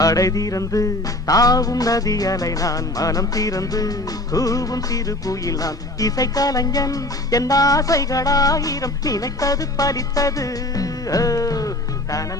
அடை தீரந்து தாவும் நதி அலை நான் மனம் தீரந்து கூவும் சிறு குயில் நான் இசை கலைஞன் என் ஆசைகளாயிரம் நினைத்தது பலித்தது நான்